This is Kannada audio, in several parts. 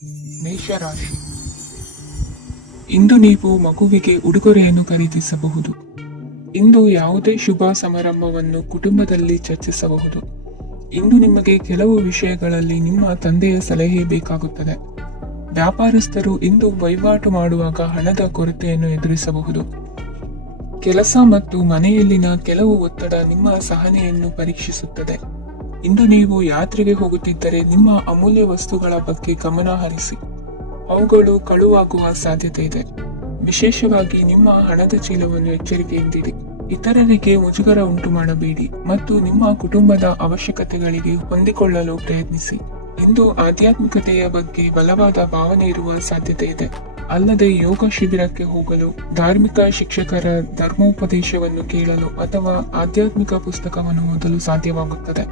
ಮೇಷರಾಶಿ. ಇಂದು ನೀವು ಮಗುವಿಗೆ ಉಡುಗೊರೆಯನ್ನು ಖರೀದಿಸಬಹುದು. ಇಂದು ಯಾವುದೇ ಶುಭ ಸಮಾರಂಭವನ್ನು ಕುಟುಂಬದಲ್ಲಿ ಚರ್ಚಿಸಬಹುದು. ಇಂದು ನಿಮಗೆ ಕೆಲವು ವಿಷಯಗಳಲ್ಲಿ ನಿಮ್ಮ ತಂದೆಯ ಸಲಹೆ ಬೇಕಾಗುತ್ತದೆ. ವ್ಯಾಪಾರಸ್ಥರು ಇಂದು ವಹಿವಾಟು ಮಾಡುವಾಗ ಹಣದ ಕೊರತೆಯನ್ನು ಎದುರಿಸಬಹುದು. ಕೆಲಸ ಮತ್ತು ಮನೆಯಲ್ಲಿನ ಕೆಲವು ಒತ್ತಡ ನಿಮ್ಮ ಸಹನೆಯನ್ನು ಪರೀಕ್ಷಿಸುತ್ತದೆ. ಇಂದು ನೀವು ಯಾತ್ರೆಗೆ ಹೋಗುತ್ತಿದ್ದರೆ ನಿಮ್ಮ ಅಮೂಲ್ಯ ವಸ್ತುಗಳ ಬಗ್ಗೆ ಗಮನ ಹರಿಸಿ. ಅವುಗಳು ಕಳುವಾಗುವ ಸಾಧ್ಯತೆ ಇದೆ. ವಿಶೇಷವಾಗಿ ನಿಮ್ಮ ಹಣದ ಚೀಲವನ್ನು ಎಚ್ಚರಿಕೆಯಿಂದಿಡಿ. ಇತರರಿಗೆ ಮುಜುಗರ ಉಂಟು ಮಾಡಬೇಡಿ ಮತ್ತು ನಿಮ್ಮ ಕುಟುಂಬದ ಅವಶ್ಯಕತೆಗಳಿಗೆ ಹೊಂದಿಕೊಳ್ಳಲು ಪ್ರಯತ್ನಿಸಿ. ಇಂದು ಆಧ್ಯಾತ್ಮಿಕತೆಯ ಬಗ್ಗೆ ಬಲವಾದ ಭಾವನೆ ಇರುವ ಸಾಧ್ಯತೆ ಇದೆ. ಅಲ್ಲದೆ ಯೋಗ ಶಿಬಿರಕ್ಕೆ ಹೋಗಲು, ಧಾರ್ಮಿಕ ಶಿಕ್ಷಕರ ಧರ್ಮೋಪದೇಶವನ್ನು ಕೇಳಲು ಅಥವಾ ಆಧ್ಯಾತ್ಮಿಕ ಪುಸ್ತಕವನ್ನು ಓದಲು ಸಾಧ್ಯವಾಗುತ್ತದೆ.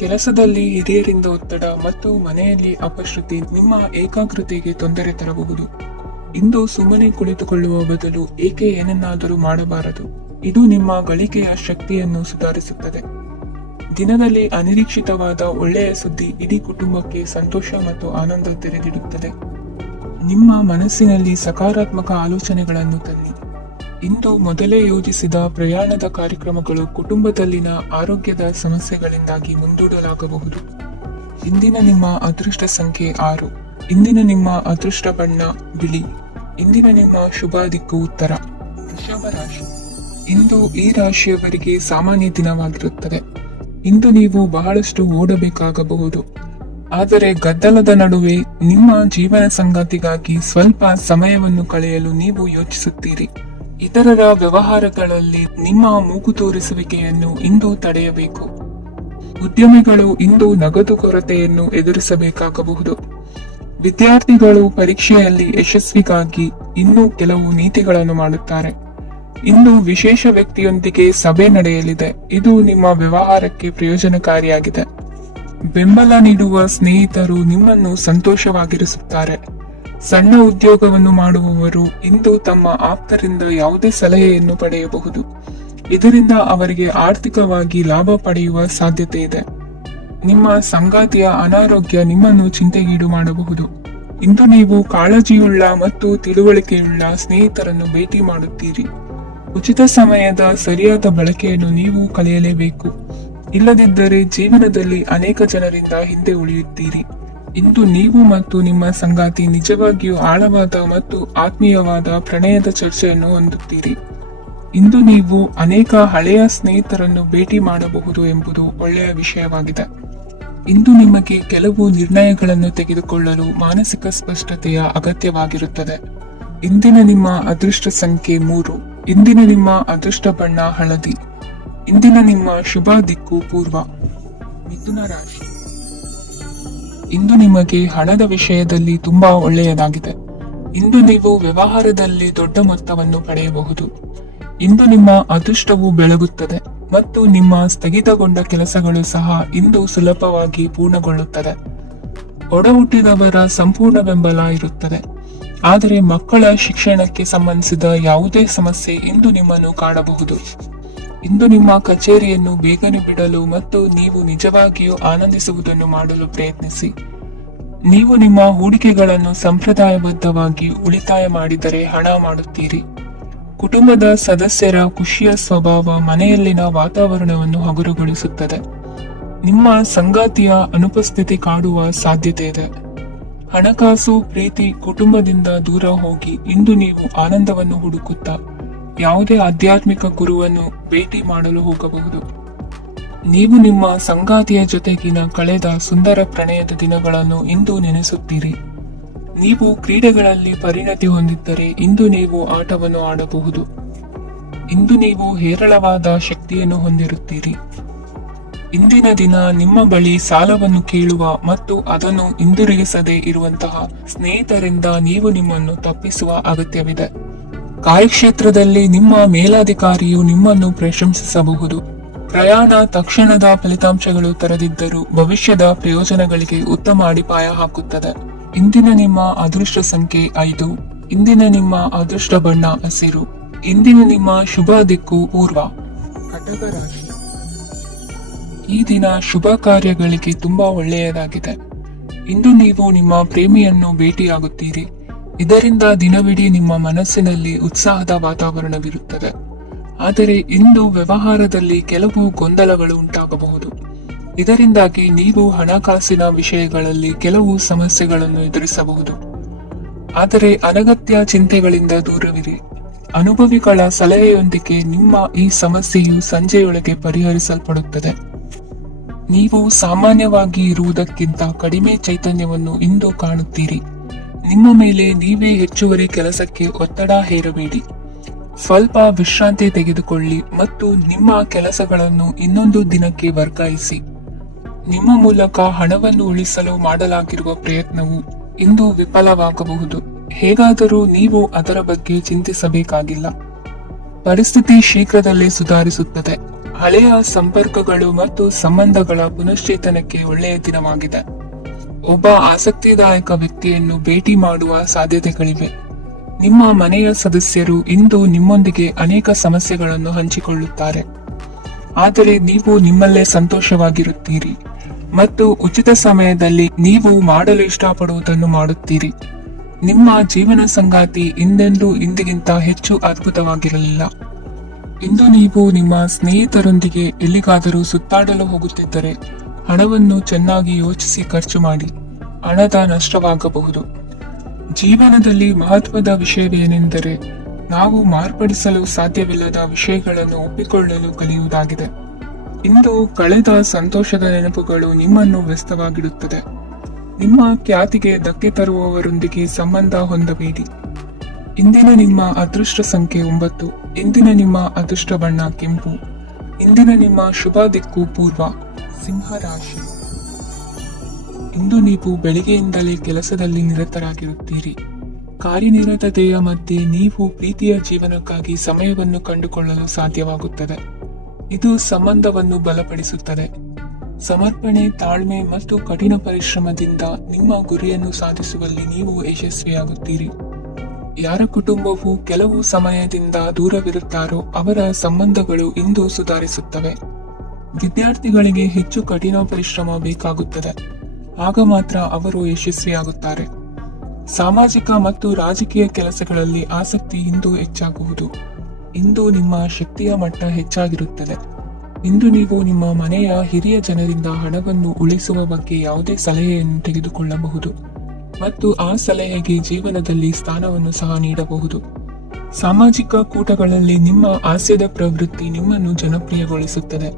ಕೆಲಸದಲ್ಲಿ ಹಿರಿಯರಿಂದ ಒತ್ತಡ ಮತ್ತು ಮನೆಯಲ್ಲಿ ಅಪಶ್ರುತಿ ನಿಮ್ಮ ಏಕಾಗ್ರತೆಗೆ ತೊಂದರೆ ತರಬಹುದು. ಇಂದು ಸುಮ್ಮನೆ ಕುಳಿತುಕೊಳ್ಳುವ ಬದಲು ಏಕೆ ಏನನ್ನಾದರೂ ಮಾಡಬಾರದು. ಇದು ನಿಮ್ಮ ಗಳಿಕೆಯ ಶಕ್ತಿಯನ್ನು ಸುಧಾರಿಸುತ್ತದೆ. ದಿನದಲ್ಲಿ ಅನಿರೀಕ್ಷಿತವಾದ ಒಳ್ಳೆಯ ಸುದ್ದಿ ಇಡೀ ಕುಟುಂಬಕ್ಕೆ ಸಂತೋಷ ಮತ್ತು ಆನಂದ ತೆರೆದಿಡುತ್ತದೆ. ನಿಮ್ಮ ಮನಸ್ಸಿನಲ್ಲಿ ಸಕಾರಾತ್ಮಕ ಆಲೋಚನೆಗಳನ್ನು ತನ್ನಿ. ಇಂದು ಮೊದಲೇ ಯೋಜಿಸಿದ ಪ್ರಯಾಣದ ಕಾರ್ಯಕ್ರಮಗಳು ಕುಟುಂಬದಲ್ಲಿನ ಆರೋಗ್ಯದ ಸಮಸ್ಯೆಗಳಿಂದಾಗಿ ಮುಂದೂಡಲಾಗಬಹುದು. ಇಂದಿನ ನಿಮ್ಮ ಅದೃಷ್ಟ ಸಂಖ್ಯೆ 6. ಇಂದಿನ ನಿಮ್ಮ ಅದೃಷ್ಟ ಬಣ್ಣ ಬಿಳಿ. ಇಂದಿನ ನಿಮ್ಮ ಶುಭ ದಿಕ್ಕು ಉತ್ತರ. ವೃಷಭ ರಾಶಿ. ಇಂದು ಈ ರಾಶಿಯವರಿಗೆ ಸಾಮಾನ್ಯ ದಿನವಾಗಿರುತ್ತದೆ. ಇಂದು ನೀವು ಬಹಳಷ್ಟು ಓಡಬೇಕಾಗಬಹುದು. ಆದರೆ ಗದ್ದಲದ ನಡುವೆ ನಿಮ್ಮ ಜೀವನ ಸಂಗಾತಿಗಾಗಿ ಸ್ವಲ್ಪ ಸಮಯವನ್ನು ಕಳೆಯಲು ನೀವು ಯೋಚಿಸುತ್ತೀರಿ. ಇತರರ ವ್ಯವಹಾರಗಳಲ್ಲಿ ನಿಮ್ಮ ಮೂಗು ತೋರಿಸುವಿಕೆಯನ್ನು ಇಂದು ತಡೆಯಬೇಕು. ಉದ್ಯಮಿಗಳು ಇಂದು ನಗದು ಕೊರತೆಯನ್ನು ಎದುರಿಸಬೇಕಾಗಬಹುದು. ವಿದ್ಯಾರ್ಥಿಗಳು ಪರೀಕ್ಷೆಯಲ್ಲಿ ಯಶಸ್ವಿಗಾಗಿ ಇನ್ನೂ ಕೆಲವು ನೀತಿಗಳನ್ನು ಮಾಡುತ್ತಾರೆ. ಇಂದು ವಿಶೇಷ ವ್ಯಕ್ತಿಯೊಂದಿಗೆ ಸಭೆ ನಡೆಯಲಿದೆ. ಇದು ನಿಮ್ಮ ವ್ಯವಹಾರಕ್ಕೆ ಪ್ರಯೋಜನಕಾರಿಯಾಗಿದೆ. ಬೆಂಬಲ ನೀಡುವ ಸ್ನೇಹಿತರು ನಿಮ್ಮನ್ನು ಸಂತೋಷವಾಗಿರಿಸುತ್ತಾರೆ. ಸಣ್ಣ ಉದ್ಯೋಗವನ್ನು ಮಾಡುವವರು ಇಂದು ತಮ್ಮ ಆಪ್ತರಿಂದ ಯಾವುದೇ ಸಲಹೆಯನ್ನು ಪಡೆಯಬಹುದು. ಇದರಿಂದ ಅವರಿಗೆ ಆರ್ಥಿಕವಾಗಿ ಲಾಭ ಪಡೆಯುವ ಸಾಧ್ಯತೆ ಇದೆ. ನಿಮ್ಮ ಸಂಗಾತಿಯ ಅನಾರೋಗ್ಯ ನಿಮ್ಮನ್ನು ಚಿಂತೆಗೀಡು ಮಾಡಬಹುದು. ಇಂದು ನೀವು ಕಾಳಜಿಯುಳ್ಳ ಮತ್ತು ತಿಳುವಳಿಕೆಯುಳ್ಳ ಸ್ನೇಹಿತರನ್ನು ಭೇಟಿ ಮಾಡುತ್ತೀರಿ. ಉಚಿತ ಸಮಯದ ಸರಿಯಾದ ಬಳಕೆಯನ್ನು ನೀವು ಕಲಿಯಲೇಬೇಕು. ಇಲ್ಲದಿದ್ದರೆ ಜೀವನದಲ್ಲಿ ಅನೇಕ ಜನರಿಂದ ಹಿಂದೆ ಉಳಿಯುತ್ತೀರಿ. ಇಂದು ನೀವು ಮತ್ತು ನಿಮ್ಮ ಸಂಗಾತಿ ನಿಜವಾಗಿಯೂ ಆಳವಾದ ಮತ್ತು ಆತ್ಮೀಯವಾದ ಪ್ರಣಯದ ಚರ್ಚೆಯನ್ನು ಹೊಂದುತ್ತೀರಿ. ಇಂದು ನೀವು ಅನೇಕ ಹಳೆಯ ಸ್ನೇಹಿತರನ್ನು ಭೇಟಿ ಮಾಡಬಹುದು ಎಂಬುದು ಒಳ್ಳೆಯ ವಿಷಯವಾಗಿದೆ. ಇಂದು ನಿಮಗೆ ಕೆಲವು ನಿರ್ಣಯಗಳನ್ನು ತೆಗೆದುಕೊಳ್ಳಲು ಮಾನಸಿಕ ಸ್ಪಷ್ಟತೆಯ ಅಗತ್ಯವಾಗಿರುತ್ತದೆ. ಇಂದಿನ ನಿಮ್ಮ ಅದೃಷ್ಟ ಸಂಖ್ಯೆ 3. ಇಂದಿನ ನಿಮ್ಮ ಅದೃಷ್ಟ ಬಣ್ಣ ಹಳದಿ. ಇಂದಿನ ನಿಮ್ಮ ಶುಭ ದಿಕ್ಕು ಪೂರ್ವ. ಮಿಥುನ ರಾಶಿ. ಇಂದು ನಿಮಗೆ ಹಣದ ವಿಷಯದಲ್ಲಿ ತುಂಬಾ ಒಳ್ಳೆಯದಾಗಿದೆ. ಇಂದು ನೀವು ವ್ಯವಹಾರದಲ್ಲಿ ದೊಡ್ಡ ಮೊತ್ತವನ್ನು ಪಡೆಯಬಹುದು. ಇಂದು ನಿಮ್ಮ ಅದೃಷ್ಟವು ಬೆಳಗುತ್ತದೆ ಮತ್ತು ನಿಮ್ಮ ಸ್ಥಗಿತಗೊಂಡ ಕೆಲಸಗಳು ಸಹ ಇಂದು ಸುಲಭವಾಗಿ ಪೂರ್ಣಗೊಳ್ಳುತ್ತದೆ. ಒಡಹುಟ್ಟಿದವರ ಸಂಪೂರ್ಣ ಬೆಂಬಲ ಇರುತ್ತದೆ. ಆದರೆ ಮಕ್ಕಳ ಶಿಕ್ಷಣಕ್ಕೆ ಸಂಬಂಧಿಸಿದ ಯಾವುದೇ ಸಮಸ್ಯೆ ಇಂದು ನಿಮ್ಮನ್ನು ಕಾಡಬಹುದು. ಇಂದು ನಿಮ್ಮ ಕಚೇರಿಯನ್ನು ಬೇಗನೆ ಬಿಡಲು ಮತ್ತು ನೀವು ನಿಜವಾಗಿಯೂ ಆನಂದಿಸುವುದನ್ನು ಮಾಡಲು ಪ್ರಯತ್ನಿಸಿ. ನೀವು ನಿಮ್ಮ ಹೂಡಿಕೆಗಳನ್ನು ಸಂಪ್ರದಾಯಬದ್ಧವಾಗಿ ಉಳಿತಾಯ ಮಾಡಿದರೆ ಹಣ ಮಾಡುತ್ತೀರಿ. ಕುಟುಂಬದ ಸದಸ್ಯರ ಖುಷಿಯ ಸ್ವಭಾವ ಮನೆಯಲ್ಲಿನ ವಾತಾವರಣವನ್ನು ಹಗುರಗೊಳಿಸುತ್ತದೆ. ನಿಮ್ಮ ಸಂಗಾತಿಯ ಅನುಪಸ್ಥಿತಿ ಕಾಡುವ ಸಾಧ್ಯತೆ ಇದೆ. ಹಣಕಾಸು, ಪ್ರೀತಿ, ಕುಟುಂಬದಿಂದ ದೂರ ಹೋಗಿ ಇಂದು ನೀವು ಆನಂದವನ್ನು ಹುಡುಕುತ್ತಾ ಯಾವುದೇ ಆಧ್ಯಾತ್ಮಿಕ ಗುರುವನ್ನು ಭೇಟಿ ಮಾಡಲು ಹೋಗಬಹುದು. ನೀವು ನಿಮ್ಮ ಸಂಗಾತಿಯ ಜೊತೆಗಿನ ಕಳೆದ ಸುಂದರ ಪ್ರಣಯದ ದಿನಗಳನ್ನು ಇಂದು ನೆನೆಸುತ್ತೀರಿ. ನೀವು ಕ್ರೀಡೆಗಳಲ್ಲಿ ಪರಿಣತಿ ಹೊಂದಿದ್ದರೆ ಇಂದು ನೀವು ಆಟವನ್ನು ಆಡಬಹುದು. ಇಂದು ನೀವು ಹೇರಳವಾದ ಶಕ್ತಿಯನ್ನು ಹೊಂದಿರುತ್ತೀರಿ. ಇಂದಿನ ದಿನ ನಿಮ್ಮ ಬಳಿ ಸಾಲವನ್ನು ಕೇಳುವ ಮತ್ತು ಅದನ್ನು ಹಿಂದಿರುಗಿಸದೇ ಇರುವಂತಹ ಸ್ನೇಹಿತರಿಂದ ನೀವು ನಿಮ್ಮನ್ನು ತಪ್ಪಿಸುವ ಅಗತ್ಯವಿದೆ. ಕಾರ್ಯಕ್ಷೇತ್ರದಲ್ಲಿ ನಿಮ್ಮ ಮೇಲಾಧಿಕಾರಿಯು ನಿಮ್ಮನ್ನು ಪ್ರಶಂಸಿಸಬಹುದು. ಪ್ರಯಾಣ ತಕ್ಷಣದ ಫಲಿತಾಂಶಗಳು ತರದಿದ್ದರೂ ಭವಿಷ್ಯದ ಪ್ರಯೋಜನಗಳಿಗೆ ಉತ್ತಮ ಅಡಿಪಾಯ ಹಾಕುತ್ತದೆ. ಇಂದಿನ ನಿಮ್ಮ ಅದೃಷ್ಟ ಸಂಖ್ಯೆ 5. ಇಂದಿನ ನಿಮ್ಮ ಅದೃಷ್ಟ ಬಣ್ಣ ಹಸಿರು. ಇಂದಿನ ನಿಮ್ಮ ಶುಭ ದಿಕ್ಕು ಪೂರ್ವ. ಕಟಕ ರಾಶಿ. ಈ ದಿನ ಶುಭ ಕಾರ್ಯಗಳಿಗೆ ತುಂಬಾ ಒಳ್ಳೆಯದಾಗಿದೆ. ಇಂದು ನೀವು ನಿಮ್ಮ ಪ್ರೇಮಿಯನ್ನು ಭೇಟಿಯಾಗುತ್ತೀರಿ. ಇದರಿಂದ ದಿನವಿಡೀ ನಿಮ್ಮ ಮನಸ್ಸಿನಲ್ಲಿ ಉತ್ಸಾಹದ ವಾತಾವರಣವಿರುತ್ತದೆ. ಆದರೆ ಇಂದು ವ್ಯವಹಾರದಲ್ಲಿ ಕೆಲವು ಗೊಂದಲಗಳು ಉಂಟಾಗಬಹುದು. ಇದರಿಂದಾಗಿ ನೀವು ಹಣಕಾಸಿನ ವಿಷಯಗಳಲ್ಲಿ ಕೆಲವು ಸಮಸ್ಯೆಗಳನ್ನು ಎದುರಿಸಬಹುದು. ಆದರೆ ಅನಗತ್ಯ ಚಿಂತೆಗಳಿಂದ ದೂರವಿರಿ. ಅನುಭವಿಗಳ ಸಲಹೆಯೊಂದಿಗೆ ನಿಮ್ಮ ಈ ಸಮಸ್ಯೆಯು ಸಂಜೆಯೊಳಗೆ ಪರಿಹರಿಸಲ್ಪಡುತ್ತದೆ. ನೀವು ಸಾಮಾನ್ಯವಾಗಿ ಇರುವುದಕ್ಕಿಂತ ಕಡಿಮೆ ಚೈತನ್ಯವನ್ನು ಇಂದು ಕಾಣುತ್ತೀರಿ. ನಿಮ್ಮ ಮೇಲೆ ನೀವೇ ಹೆಚ್ಚುವರಿ ಕೆಲಸಕ್ಕೆ ಒತ್ತಡ ಹೇರಬೇಡಿ. ಸ್ವಲ್ಪ ವಿಶ್ರಾಂತಿ ತೆಗೆದುಕೊಳ್ಳಿ ಮತ್ತು ನಿಮ್ಮ ಕೆಲಸಗಳನ್ನು ಇನ್ನೊಂದು ದಿನಕ್ಕೆ ವರ್ಗಾಯಿಸಿ. ನಿಮ್ಮ ಮೂಲಕ ಹಣವನ್ನು ಉಳಿಸಲು ಮಾಡಲಾಗಿರುವ ಪ್ರಯತ್ನವು ಇಂದು ವಿಫಲವಾಗಬಹುದು. ಹೇಗಾದರೂ ನೀವು ಅದರ ಬಗ್ಗೆ ಚಿಂತಿಸಬೇಕಾಗಿಲ್ಲ. ಪರಿಸ್ಥಿತಿ ಶೀಘ್ರದಲ್ಲೇ ಸುಧಾರಿಸುತ್ತದೆ. ಹಳೆಯ ಸಂಪರ್ಕಗಳು ಮತ್ತು ಸಂಬಂಧಗಳ ಪುನಶ್ಚೇತನಕ್ಕೆ ಒಳ್ಳೆಯ ದಿನವಾಗಿದೆ. ಒಬ್ಬ ಆಸಕ್ತಿದಾಯಕ ವ್ಯಕ್ತಿಯನ್ನು ಭೇಟಿ ಮಾಡುವ ಸಾಧ್ಯತೆಗಳಿವೆ. ನಿಮ್ಮ ಮನೆಯ ಸದಸ್ಯರು ಇಂದು ನಿಮ್ಮೊಂದಿಗೆ ಅನೇಕ ಸಮಸ್ಯೆಗಳನ್ನು ಹಂಚಿಕೊಳ್ಳುತ್ತಾರೆ. ಆದರೆ ನೀವು ನಿಮ್ಮಲ್ಲೇ ಸಂತೋಷವಾಗಿರುತ್ತೀರಿ ಮತ್ತು ಉಚಿತ ಸಮಯದಲ್ಲಿ ನೀವು ಮಾಡಲು ಇಷ್ಟಪಡುವುದನ್ನು ಮಾಡುತ್ತೀರಿ. ನಿಮ್ಮ ಜೀವನ ಸಂಗಾತಿ ಇಂದೆಂದೂ ಇಂದಿಗಿಂತ ಹೆಚ್ಚು ಅದ್ಭುತವಾಗಿರಲಿಲ್ಲ. ಇಂದು ನೀವು ನಿಮ್ಮ ಸ್ನೇಹಿತರೊಂದಿಗೆ ಎಲ್ಲಿಗಾದರೂ ಸುತ್ತಾಡಲು ಹೋಗುತ್ತಿದ್ದರೆ ಹಣವನ್ನು ಚೆನ್ನಾಗಿ ಯೋಚಿಸಿ ಖರ್ಚು ಮಾಡಿ. ಹಣದ ನಷ್ಟವಾಗಬಹುದು. ಜೀವನದಲ್ಲಿ ಮಹತ್ವದ ವಿಷಯವೇನೆಂದರೆ ನಾವು ಮಾರ್ಪಡಿಸಲು ಸಾಧ್ಯವಿಲ್ಲದ ವಿಷಯಗಳನ್ನು ಒಪ್ಪಿಕೊಳ್ಳಲು ಕಲಿಯುವುದಾಗಿದೆ. ಇಂದು ಕಳೆದ ಸಂತೋಷದ ನೆನಪುಗಳು ನಿಮ್ಮನ್ನು ವ್ಯಸ್ತವಾಗಿಡುತ್ತದೆ. ನಿಮ್ಮ ಖ್ಯಾತಿಗೆ ಧಕ್ಕೆ ತರುವವರೊಂದಿಗೆ ಸಂಬಂಧ ಹೊಂದಬೇಡಿ. ಇಂದಿನ ನಿಮ್ಮ ಅದೃಷ್ಟ ಸಂಖ್ಯೆ 9. ಇಂದಿನ ನಿಮ್ಮ ಅದೃಷ್ಟ ಬಣ್ಣ ಕೆಂಪು. ಇಂದಿನ ನಿಮ್ಮ ಶುಭ ದಿಕ್ಕು ಪೂರ್ವ. ಸಿಂಹ ರಾಶಿ. ಇಂದು ನೀವು ಬೆಳಿಗ್ಗೆಯಿಂದಲೇ ಕೆಲಸದಲ್ಲಿ ನಿರತರಾಗಿರುತ್ತೀರಿ. ಕಾರ್ಯನಿರತತೆಯ ಮಧ್ಯೆ ನೀವು ಪ್ರೀತಿಯ ಜೀವನಕ್ಕಾಗಿ ಸಮಯವನ್ನು ಕಂಡುಕೊಳ್ಳಲು ಸಾಧ್ಯವಾಗುತ್ತದೆ. ಇದು ಸಂಬಂಧವನ್ನು ಬಲಪಡಿಸುತ್ತದೆ. ಸಮರ್ಪಣೆ, ತಾಳ್ಮೆ ಮತ್ತು ಕಠಿಣ ಪರಿಶ್ರಮದಿಂದ ನಿಮ್ಮ ಗುರಿಯನ್ನು ಸಾಧಿಸುವಲ್ಲಿ ನೀವು ಯಶಸ್ವಿಯಾಗುತ್ತೀರಿ. ಯಾರ ಕುಟುಂಬವು ಕೆಲವು ಸಮಯದಿಂದ ದೂರವಿರುತ್ತಾರೋ ಅವರ ಸಂಬಂಧಗಳು ಇಂದು ಸುಧಾರಿಸುತ್ತವೆ. ವಿದ್ಯಾರ್ಥಿಗಳಿಗೆ ಹೆಚ್ಚು ಕಠಿಣ ಪರಿಶ್ರಮ ಬೇಕಾಗುತ್ತದೆ. ಆಗ ಮಾತ್ರ ಅವರು ಯಶಸ್ವಿಯಾಗುತ್ತಾರೆ. ಸಾಮಾಜಿಕ ಮತ್ತು ರಾಜಕೀಯ ಕೆಲಸಗಳಲ್ಲಿ ಆಸಕ್ತಿ ಇಂದು ಹೆಚ್ಚಾಗುವುದು. ಇಂದು ನಿಮ್ಮ ಶಕ್ತಿಯ ಮಟ್ಟ ಹೆಚ್ಚಾಗಿರುತ್ತದೆ. ಇಂದು ನೀವು ನಿಮ್ಮ ಮನೆಯ ಹಿರಿಯ ಜನರಿಂದ ಹಣವನ್ನು ಉಳಿಸುವ ಬಗ್ಗೆ ಯಾವುದೇ ಸಲಹೆಯನ್ನು ತೆಗೆದುಕೊಳ್ಳಬಹುದು ಮತ್ತು ಆ ಸಲಹೆಗೆ ಜೀವನದಲ್ಲಿ ಸ್ಥಾನವನ್ನು ಸಹ ನೀಡಬಹುದು. ಸಾಮಾಜಿಕ ಕೂಟಗಳಲ್ಲಿ ನಿಮ್ಮ ಹಾಸ್ಯದ ಪ್ರವೃತ್ತಿ ನಿಮ್ಮನ್ನು ಜನಪ್ರಿಯಗೊಳಿಸುತ್ತದೆ.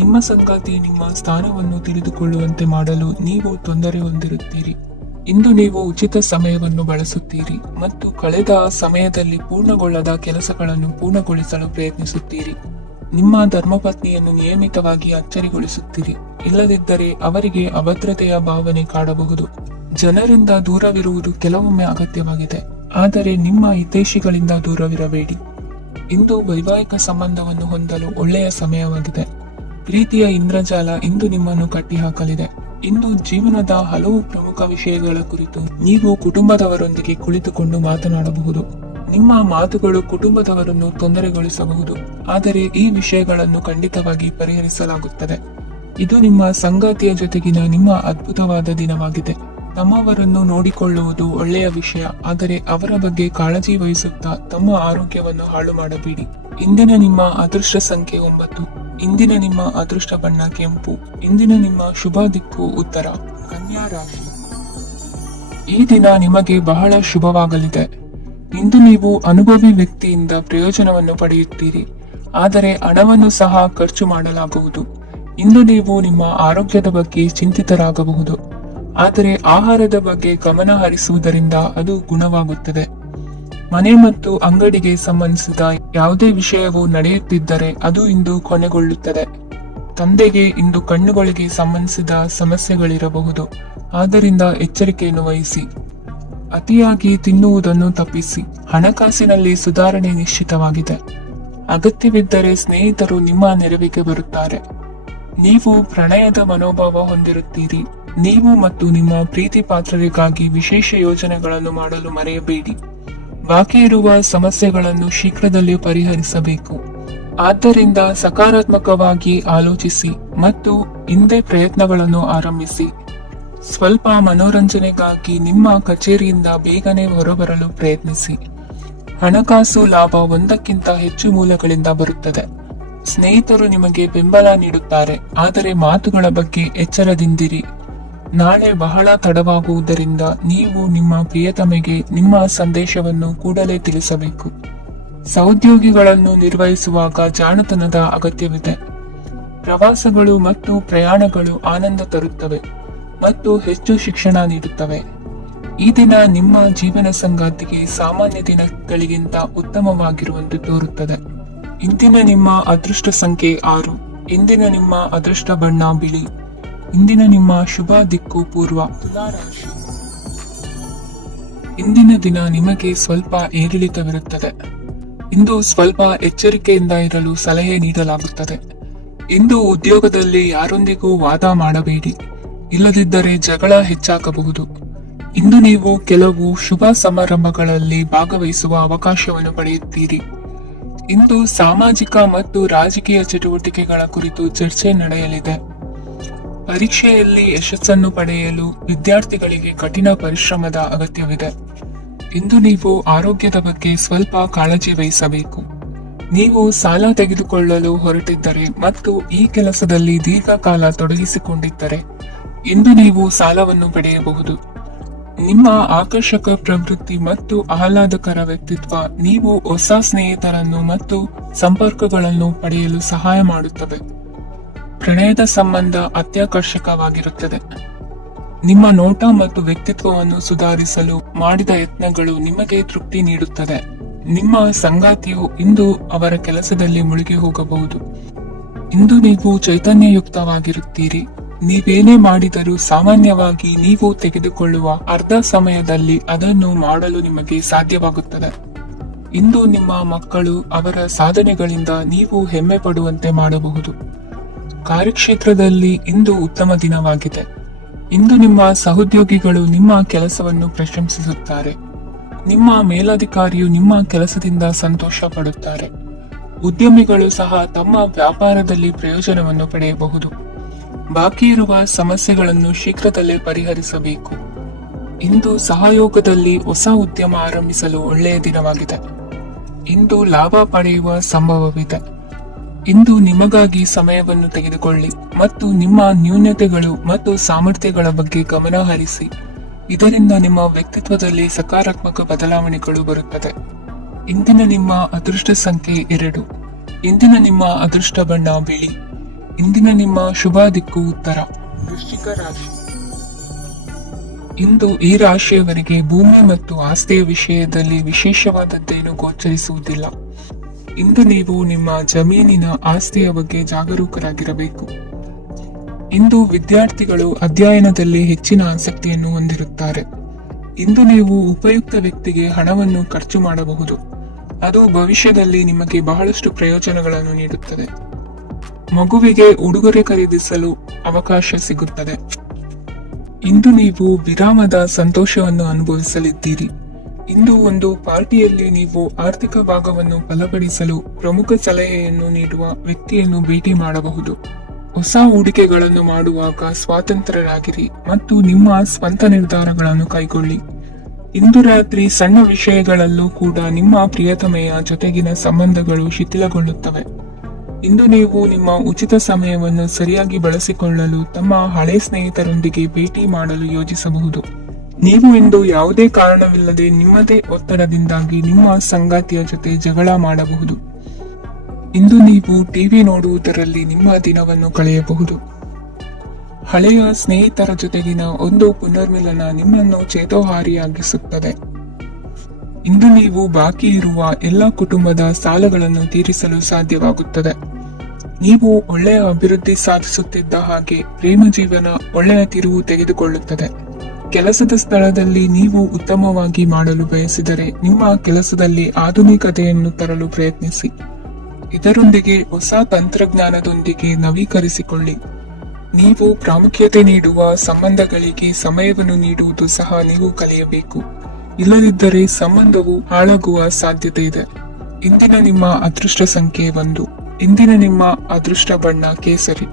ನಿಮ್ಮ ಸಂಗಾತಿ ನಿಮ್ಮ ಸ್ಥಾನವನ್ನು ತಿಳಿದುಕೊಳ್ಳುವಂತೆ ಮಾಡಲು ನೀವು ತೊಂದರೆ ಹೊಂದಿರುತ್ತೀರಿ. ಇಂದು ನೀವು ಉಚಿತ ಸಮಯವನ್ನು ಬಳಸುತ್ತೀರಿ ಮತ್ತು ಕಳೆದ ಸಮಯದಲ್ಲಿ ಪೂರ್ಣಗೊಳ್ಳದ ಕೆಲಸಗಳನ್ನು ಪೂರ್ಣಗೊಳಿಸಲು ಪ್ರಯತ್ನಿಸುತ್ತೀರಿ. ನಿಮ್ಮ ಧರ್ಮಪತ್ನಿಯನ್ನು ನಿಯಮಿತವಾಗಿ ಅಚ್ಚರಿಗೊಳಿಸುತ್ತೀರಿ. ಇಲ್ಲದಿದ್ದರೆ ಅವರಿಗೆ ಅಭದ್ರತೆಯ ಭಾವನೆ ಕಾಡಬಹುದು. ಜನರಿಂದ ದೂರವಿರುವುದು ಕೆಲವೊಮ್ಮೆ ಅಗತ್ಯವಾಗಿದೆ, ಆದರೆ ನಿಮ್ಮ ಹಿತೈಷಿಗಳಿಂದ ದೂರವಿರಬೇಡಿ. ಇಂದು ವೈವಾಹಿಕ ಸಂಬಂಧವನ್ನು ಹೊಂದಲು ಒಳ್ಳೆಯ ಸಮಯವಾಗಿದೆ. ಪ್ರೀತಿಯ ಇಂದ್ರಜಾಲ ಇಂದು ನಿಮ್ಮನ್ನು ಕಟ್ಟಿಹಾಕಲಿದೆ. ಇಂದು ಜೀವನದ ಹಲವು ಪ್ರಮುಖ ವಿಷಯಗಳ ಕುರಿತು ನೀವು ಕುಟುಂಬದವರೊಂದಿಗೆ ಕುಳಿತುಕೊಂಡು ಮಾತನಾಡಬಹುದು. ನಿಮ್ಮ ಮಾತುಗಳು ಕುಟುಂಬದವರನ್ನು ತೊಂದರೆಗೊಳಿಸಬಹುದು, ಆದರೆ ಈ ವಿಷಯಗಳನ್ನು ಖಂಡಿತವಾಗಿ ಪರಿಹರಿಸಲಾಗುತ್ತದೆ. ಇದು ನಿಮ್ಮ ಸಂಗಾತಿಯ ಜೊತೆಗಿನ ನಿಮ್ಮ ಅದ್ಭುತವಾದ ದಿನವಾಗಿದೆ. ತಮ್ಮವರನ್ನು ನೋಡಿಕೊಳ್ಳುವುದು ಒಳ್ಳೆಯ ವಿಷಯ, ಆದರೆ ಅವರ ಬಗ್ಗೆ ಕಾಳಜಿ ವಹಿಸುತ್ತಾ ತಮ್ಮ ಆರೋಗ್ಯವನ್ನು ಹಾಳು ಮಾಡಬೇಡಿ. ಇಂದಿನ ನಿಮ್ಮ ಅದೃಷ್ಟ ಸಂಖ್ಯೆ 9. ಇಂದಿನ ನಿಮ್ಮ ಅದೃಷ್ಟ ಬಣ್ಣ ಕೆಂಪು. ಇಂದಿನ ನಿಮ್ಮ ಶುಭ ದಿಕ್ಕು ಉತ್ತರ. ಕನ್ಯಾ ರಾಶಿ. ಈ ದಿನ ನಿಮಗೆ ಬಹಳ ಶುಭವಾಗಲಿದೆ. ಇಂದು ನೀವು ಅನುಭವಿ ವ್ಯಕ್ತಿಯಿಂದ ಪ್ರಯೋಜನವನ್ನು ಪಡೆಯುತ್ತೀರಿ, ಆದರೆ ಹಣವನ್ನು ಸಹ ಖರ್ಚು ಮಾಡಲಾಗುವುದು. ಇಂದು ನೀವು ನಿಮ್ಮ ಆರೋಗ್ಯದ ಬಗ್ಗೆ ಚಿಂತಿತರಾಗಬಹುದು, ಆದರೆ ಆಹಾರದ ಬಗ್ಗೆ ಗಮನ ಹರಿಸುವುದರಿಂದ ಅದು ಗುಣವಾಗುತ್ತದೆ. ಮನೆ ಮತ್ತು ಅಂಗಡಿಗೆ ಸಂಬಂಧಿಸಿದ ಯಾವುದೇ ವಿಷಯವು ನಡೆಯುತ್ತಿದ್ದರೆ ಅದು ಇಂದು ಕೊನೆಗೊಳ್ಳುತ್ತದೆ. ತಂದೆಗೆ ಇಂದು ಕಣ್ಣುಗಳಿಗೆ ಸಂಬಂಧಿಸಿದ ಸಮಸ್ಯೆಗಳಿರಬಹುದು, ಆದ್ದರಿಂದ ಎಚ್ಚರಿಕೆಯನ್ನು ವಹಿಸಿ. ಅತಿಯಾಗಿ ತಿನ್ನುವುದನ್ನು ತಪ್ಪಿಸಿ. ಹಣಕಾಸಿನಲ್ಲಿ ಸುಧಾರಣೆ ನಿಶ್ಚಿತವಾಗಿದೆ. ಅಗತ್ಯವಿದ್ದರೆ ಸ್ನೇಹಿತರು ನಿಮ್ಮ ನೆರವಿಗೆ ಬರುತ್ತಾರೆ. ನೀವು ಪ್ರಣಯದ ಮನೋಭಾವ ಹೊಂದಿರುತ್ತೀರಿ. ನೀವು ಮತ್ತು ನಿಮ್ಮ ಪ್ರೀತಿ ಪಾತ್ರರಿಗಾಗಿ ವಿಶೇಷ ಯೋಜನೆಗಳನ್ನು ಮಾಡಲು ಮರೆಯಬೇಡಿ. ಬಾಕಿ ಇರುವ ಸಮಸ್ಯೆಗಳನ್ನು ಶೀಘ್ರದಲ್ಲೇ ಪರಿಹರಿಸಬೇಕು. ಆದ್ದರಿಂದ ಸಕಾರಾತ್ಮಕವಾಗಿ ಆಲೋಚಿಸಿ ಮತ್ತು ಹಿಂದೆ ಪ್ರಯತ್ನಗಳನ್ನು ಆರಂಭಿಸಿ. ಸ್ವಲ್ಪ ಮನೋರಂಜನೆಗಾಗಿ ನಿಮ್ಮ ಕಚೇರಿಯಿಂದ ಬೇಗನೆ ಹೊರಬರಲು ಪ್ರಯತ್ನಿಸಿ. ಹಣಕಾಸು ಲಾಭ ಒಂದಕ್ಕಿಂತ ಹೆಚ್ಚು ಮೂಲಗಳಿಂದ ಬರುತ್ತದೆ. ಸ್ನೇಹಿತರು ನಿಮಗೆ ಬೆಂಬಲ ನೀಡುತ್ತಾರೆ, ಆದರೆ ಮಾತುಗಳ ಬಗ್ಗೆ ಎಚ್ಚರದಿಂದಿರಿ. ನಾಳೆ ಬಹಳ ತಡವಾಗುವುದರಿಂದ ನೀವು ನಿಮ್ಮ ಪ್ರಿಯತಮೆಗೆ ನಿಮ್ಮ ಸಂದೇಶವನ್ನು ಕೂಡಲೇ ತಿಳಿಸಬೇಕು. ಸಹೋದ್ಯೋಗಿಗಳನ್ನು ನಿರ್ವಹಿಸುವಾಗ ಜಾಣತನದ ಅಗತ್ಯವಿದೆ. ಪ್ರವಾಸಗಳು ಮತ್ತು ಪ್ರಯಾಣಗಳು ಆನಂದ ತರುತ್ತವೆ ಮತ್ತು ಹೆಚ್ಚು ಶಿಕ್ಷಣ ನೀಡುತ್ತವೆ. ಈ ದಿನ ನಿಮ್ಮ ಜೀವನ ಸಂಗಾತಿಗೆ ಸಾಮಾನ್ಯ ದಿನಗಳಿಗಿಂತ ಉತ್ತಮವಾಗಿರುವಂತೆ ತೋರುತ್ತದೆ. ಇಂದಿನ ನಿಮ್ಮ ಅದೃಷ್ಟ ಸಂಖ್ಯೆ 6. ಇಂದಿನ ನಿಮ್ಮ ಅದೃಷ್ಟ ಬಣ್ಣ ಬಿಳಿ. ಇಂದಿನ ನಿಮ್ಮ ಶುಭ ದಿಕ್ಕು ಪೂರ್ವ. ತುಲಾ ರಾಶಿ. ಇಂದಿನ ದಿನ ನಿಮಗೆ ಸ್ವಲ್ಪ ಏರಿಳಿತವಿರುತ್ತದೆ. ಇಂದು ಸ್ವಲ್ಪ ಎಚ್ಚರಿಕೆಯಿಂದ ಇರಲು ಸಲಹೆ ನೀಡಲಾಗುತ್ತದೆ. ಇಂದು ಉದ್ಯೋಗದಲ್ಲಿ ಯಾರೊಂದಿಗೂ ವಾದ ಮಾಡಬೇಡಿ, ಇಲ್ಲದಿದ್ದರೆ ಜಗಳ ಹೆಚ್ಚಾಗಬಹುದು. ಇಂದು ನೀವು ಕೆಲವು ಶುಭ ಸಮಾರಂಭಗಳಲ್ಲಿ ಭಾಗವಹಿಸುವ ಅವಕಾಶವನ್ನು ಪಡೆಯುತ್ತೀರಿ. ಇಂದು ಸಾಮಾಜಿಕ ಮತ್ತು ರಾಜಕೀಯ ಚಟುವಟಿಕೆಗಳ ಕುರಿತು ಚರ್ಚೆ ನಡೆಯಲಿದೆ. ಪರೀಕ್ಷೆಯಲ್ಲಿ ಯಶಸ್ಸನ್ನು ಪಡೆಯಲು ವಿದ್ಯಾರ್ಥಿಗಳಿಗೆ ಕಠಿಣ ಪರಿಶ್ರಮದ ಅಗತ್ಯವಿದೆ. ಇಂದು ನೀವು ಆರೋಗ್ಯದ ಬಗ್ಗೆ ಸ್ವಲ್ಪ ಕಾಳಜಿ ವಹಿಸಬೇಕು. ನೀವು ಸಾಲ ತೆಗೆದುಕೊಳ್ಳಲು ಹೊರಟಿದ್ದರೆ ಮತ್ತು ಈ ಕೆಲಸದಲ್ಲಿ ದೀರ್ಘಕಾಲ ತೊಡಗಿಸಿಕೊಂಡಿದ್ದರೆ ಇಂದು ನೀವು ಸಾಲವನ್ನು ಪಡೆಯಬಹುದು. ನಿಮ್ಮ ಆಕರ್ಷಕ ಪ್ರವೃತ್ತಿ ಮತ್ತು ಆಹ್ಲಾದಕರ ವ್ಯಕ್ತಿತ್ವ ನೀವು ಹೊಸ ಸ್ನೇಹಿತರನ್ನು ಮತ್ತು ಸಂಪರ್ಕಗಳನ್ನು ಪಡೆಯಲು ಸಹಾಯ ಮಾಡುತ್ತವೆ. ಪ್ರಣಯದ ಸಂಬಂಧ ಅತ್ಯಾಕರ್ಷಕವಾಗಿರುತ್ತದೆ. ನಿಮ್ಮ ನೋಟ ಮತ್ತು ವ್ಯಕ್ತಿತ್ವವನ್ನು ಸುಧಾರಿಸಲು ಮಾಡಿದ ಯತ್ನಗಳು ನಿಮಗೆ ತೃಪ್ತಿ ನೀಡುತ್ತದೆ. ನಿಮ್ಮ ಸಂಗಾತಿಯು ಇಂದು ಅವರ ಕೆಲಸದಲ್ಲಿ ಮುಳುಗಿ ಹೋಗಬಹುದು. ಇಂದು ನೀವು ಚೈತನ್ಯಯುಕ್ತವಾಗಿರುತ್ತೀರಿ. ನೀವೇನೇ ಮಾಡಿದರೂ ಸಾಮಾನ್ಯವಾಗಿ ನೀವು ತೆಗೆದುಕೊಳ್ಳುವ ಅರ್ಧ ಸಮಯದಲ್ಲಿ ಅದನ್ನು ಮಾಡಲು ನಿಮಗೆ ಸಾಧ್ಯವಾಗುತ್ತದೆ. ಇಂದು ನಿಮ್ಮ ಮಕ್ಕಳು ಅವರ ಸಾಧನೆಗಳಿಂದ ನೀವು ಹೆಮ್ಮೆ ಪಡುವಂತೆ ಮಾಡಬಹುದು. ಕಾರ್ಯಕ್ಷೇತ್ರದಲ್ಲಿ ಇಂದು ಉತ್ತಮ ದಿನವಾಗಿದೆ. ಇಂದು ನಿಮ್ಮ ಸಹೋದ್ಯೋಗಿಗಳು ನಿಮ್ಮ ಕೆಲಸವನ್ನು ಪ್ರಶಂಸಿಸುತ್ತಾರೆ. ನಿಮ್ಮ ಮೇಲಧಿಕಾರಿಯು ನಿಮ್ಮ ಕೆಲಸದಿಂದ ಸಂತೋಷ ಪಡುತ್ತಾರೆ. ಉದ್ಯಮಿಗಳು ಸಹ ತಮ್ಮ ವ್ಯಾಪಾರದಲ್ಲಿ ಪ್ರಯೋಜನವನ್ನು ಪಡೆಯಬಹುದು. ಬಾಕಿ ಇರುವ ಸಮಸ್ಯೆಗಳನ್ನು ಶೀಘ್ರದಲ್ಲೇ ಪರಿಹರಿಸಬೇಕು. ಇಂದು ಸಹಯೋಗದಲ್ಲಿ ಹೊಸ ಉದ್ಯಮ ಆರಂಭಿಸಲು ಒಳ್ಳೆಯ ದಿನವಾಗಿದೆ. ಇಂದು ಲಾಭ ಪಡೆಯುವ ಸಂಭವವಿದೆ. ಇಂದು ನಿಮಗಾಗಿ ಸಮಯವನ್ನು ತೆಗೆದುಕೊಳ್ಳಿ ಮತ್ತು ನಿಮ್ಮ ನ್ಯೂನತೆಗಳು ಮತ್ತು ಸಾಮರ್ಥ್ಯಗಳ ಬಗ್ಗೆ ಗಮನ ಹರಿಸಿ. ಇದರಿಂದ ನಿಮ್ಮ ವ್ಯಕ್ತಿತ್ವದಲ್ಲಿ ಸಕಾರಾತ್ಮಕ ಬದಲಾವಣೆಗಳು ಬರುತ್ತದೆ. ಇಂದಿನ ನಿಮ್ಮ ಅದೃಷ್ಟ ಸಂಖ್ಯೆ 2. ಇಂದಿನ ನಿಮ್ಮ ಅದೃಷ್ಟ ಬಣ್ಣ ಬಿಳಿ. ಇಂದಿನ ನಿಮ್ಮ ಶುಭ ದಿಕ್ಕು ಉತ್ತರ. ವೃಶ್ಚಿಕ ರಾಶಿ. ಇಂದು ಈ ರಾಶಿಯವರಿಗೆ ಭೂಮಿ ಮತ್ತು ಆಸ್ತಿಯ ವಿಷಯದಲ್ಲಿ ವಿಶೇಷವಾದದ್ದೇನು ಗೋಚರಿಸುವುದಿಲ್ಲ. ಇಂದು ನೀವು ನಿಮ್ಮ ಜಮೀನಿನ ಆಸ್ತಿಯ ಬಗ್ಗೆ ಜಾಗರೂಕರಾಗಿರಬೇಕು. ಇಂದು ವಿದ್ಯಾರ್ಥಿಗಳು ಅಧ್ಯಯನದಲ್ಲಿ ಹೆಚ್ಚಿನ ಆಸಕ್ತಿಯನ್ನು ಹೊಂದಿರುತ್ತಾರೆ. ಇಂದು ನೀವು ಉಪಯುಕ್ತ ವ್ಯಕ್ತಿಗೆ ಹಣವನ್ನು ಖರ್ಚು ಮಾಡಬಹುದು. ಅದು ಭವಿಷ್ಯದಲ್ಲಿ ನಿಮಗೆ ಬಹಳಷ್ಟು ಪ್ರಯೋಜನಗಳನ್ನು ನೀಡುತ್ತದೆ. ಮಗುವಿಗೆ ಉಡುಗೊರೆ ಖರೀದಿಸಲು ಅವಕಾಶ ಸಿಗುತ್ತದೆ. ಇಂದು ನೀವು ವಿರಾಮದ ಸಂತೋಷವನ್ನು ಅನುಭವಿಸಲಿದ್ದೀರಿ. ಇಂದು ಒಂದು ಪಾರ್ಟಿಯಲ್ಲಿ ನೀವು ಆರ್ಥಿಕ ಭಾಗವನ್ನು ಬಲಪಡಿಸಲು ಪ್ರಮುಖ ಸಲಹೆಯನ್ನು ನೀಡುವ ವ್ಯಕ್ತಿಯನ್ನು ಭೇಟಿ ಮಾಡಬಹುದು. ಹೊಸ ಹೂಡಿಕೆಗಳನ್ನು ಮಾಡುವಾಗ ಸ್ವಾತಂತ್ರ್ಯರಾಗಿರಿ ಮತ್ತು ನಿಮ್ಮ ಸ್ವಂತ ನಿರ್ಧಾರಗಳನ್ನು ಕೈಗೊಳ್ಳಿ. ಇಂದು ರಾತ್ರಿ ಸಣ್ಣ ವಿಷಯಗಳಲ್ಲೂ ಕೂಡ ನಿಮ್ಮ ಪ್ರಿಯತಮೆಯ ಜೊತೆಗಿನ ಸಂಬಂಧಗಳು ಶಿಥಿಲಗೊಳ್ಳುತ್ತವೆ. ಇಂದು ನೀವು ನಿಮ್ಮ ಉಚಿತ ಸಮಯವನ್ನು ಸರಿಯಾಗಿ ಬಳಸಿಕೊಳ್ಳಲು ತಮ್ಮ ಹಳೆ ಸ್ನೇಹಿತರೊಂದಿಗೆ ಭೇಟಿ ಮಾಡಲು ಯೋಜಿಸಬಹುದು. ನೀವು ಇಂದು ಯಾವುದೇ ಕಾರಣವಿಲ್ಲದೆ ನಿಮ್ಮದೇ ಒತ್ತಡದಿಂದಾಗಿ ನಿಮ್ಮ ಸಂಗಾತಿಯ ಜೊತೆ ಜಗಳ ಮಾಡಬಹುದು. ಇಂದು ನೀವು ಟಿವಿ ನೋಡುವುದರಲ್ಲಿ ನಿಮ್ಮ ದಿನವನ್ನು ಕಳೆಯಬಹುದು. ಹಳೆಯ ಸ್ನೇಹಿತರ ಜೊತೆಗಿನ ಒಂದು ಪುನರ್ಮಿಲನ ನಿಮ್ಮನ್ನು ಚೇತೋಹಾರಿಯಾಗಿಸುತ್ತದೆ. ಇಂದು ನೀವು ಬಾಕಿ ಇರುವ ಎಲ್ಲ ಕುಟುಂಬದ ಸಾಲಗಳನ್ನು ತೀರಿಸಲು ಸಾಧ್ಯವಾಗುತ್ತದೆ. ನೀವು ಒಳ್ಳೆಯ ಅಭಿವೃದ್ಧಿ ಸಾಧಿಸುತ್ತಿದ್ದ ಹಾಗೆ ಪ್ರೇಮ ಜೀವನ ಒಳ್ಳೆಯ ತಿರುವು ತೆಗೆದುಕೊಳ್ಳುತ್ತದೆ. ಕೆಲಸದ ಸ್ಥಳದಲ್ಲಿ ನೀವು ಉತ್ತಮವಾಗಿ ಮಾಡಲು ಬಯಸಿದರೆ ನಿಮ್ಮ ಕೆಲಸದಲ್ಲಿ ಆಧುನಿಕತೆಯನ್ನು ತರಲು ಪ್ರಯತ್ನಿಸಿ. ಇದರೊಂದಿಗೆ ಹೊಸ ತಂತ್ರಜ್ಞಾನದೊಂದಿಗೆ ನವೀಕರಿಸಿಕೊಳ್ಳಿ. ನೀವು ಪ್ರಾಮುಖ್ಯತೆ ನೀಡುವ ಸಂಬಂಧಗಳಿಗೆ ಸಮಯವನ್ನು ನೀಡುವುದು ಸಹ ನೀವು ಕಲಿಯಬೇಕು. ಇಲ್ಲದಿದ್ದರೆ ಸಂಬಂಧವು ಹಾಳಾಗುವ ಸಾಧ್ಯತೆ ಇದೆ. ಇಂದಿನ ನಿಮ್ಮ ಅದೃಷ್ಟ ಸಂಖ್ಯೆ 1. ಇಂದಿನ ನಿಮ್ಮ ಅದೃಷ್ಟ ಬಣ್ಣ ಕೇಸರಿ.